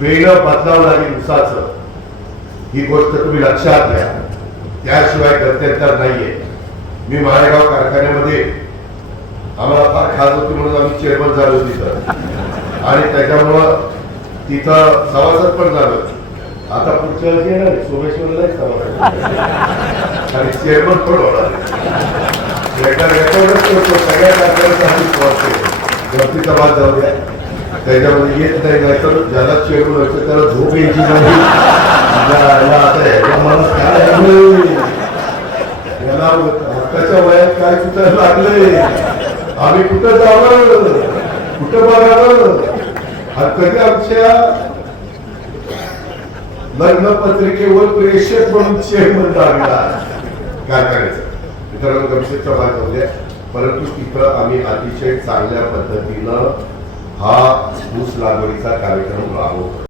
वेळं बदलावं लागेल उसाचं, ही गोष्ट तुम्ही लक्षात घ्या. त्याशिवाय गत्यंतर नाहीये. मी माळेगाव कारखान्यामध्ये आम्हाला फार खास होती म्हणून आम्ही चेअरमन झालो तिथं, आणि त्याच्यामुळं तिथं सभासद पण झालो. आता पुढच्या वर्षी येणार आहे सोमेश्वरला नाही सभासद आणि चेअरमन पण होणार. रेकॉर्डच करतो सगळ्या कारखान्याचा गमतीचा भाग जाऊ द्या, त्याच्यामध्ये येत नाही. नाही तर ज्याला चेअरमन व्हायचं त्याला झोप यायची नाही. याला हक्काच्या वयात काय सुद्धा लागलंय, आम्ही कुठं जावं, कुठं बघावं. कधी आमच्या लग्न पत्रिकेवर प्रेषक म्हणून चेअरमन लागला कारखान्याचा. मित्रांनो, गमतीचा भाग जाऊ द्या, परंतु तिथं आम्ही अतिशय चांगल्या पद्धतीनं हा ऊस लागवडीचा कार्यक्रम राबवतो.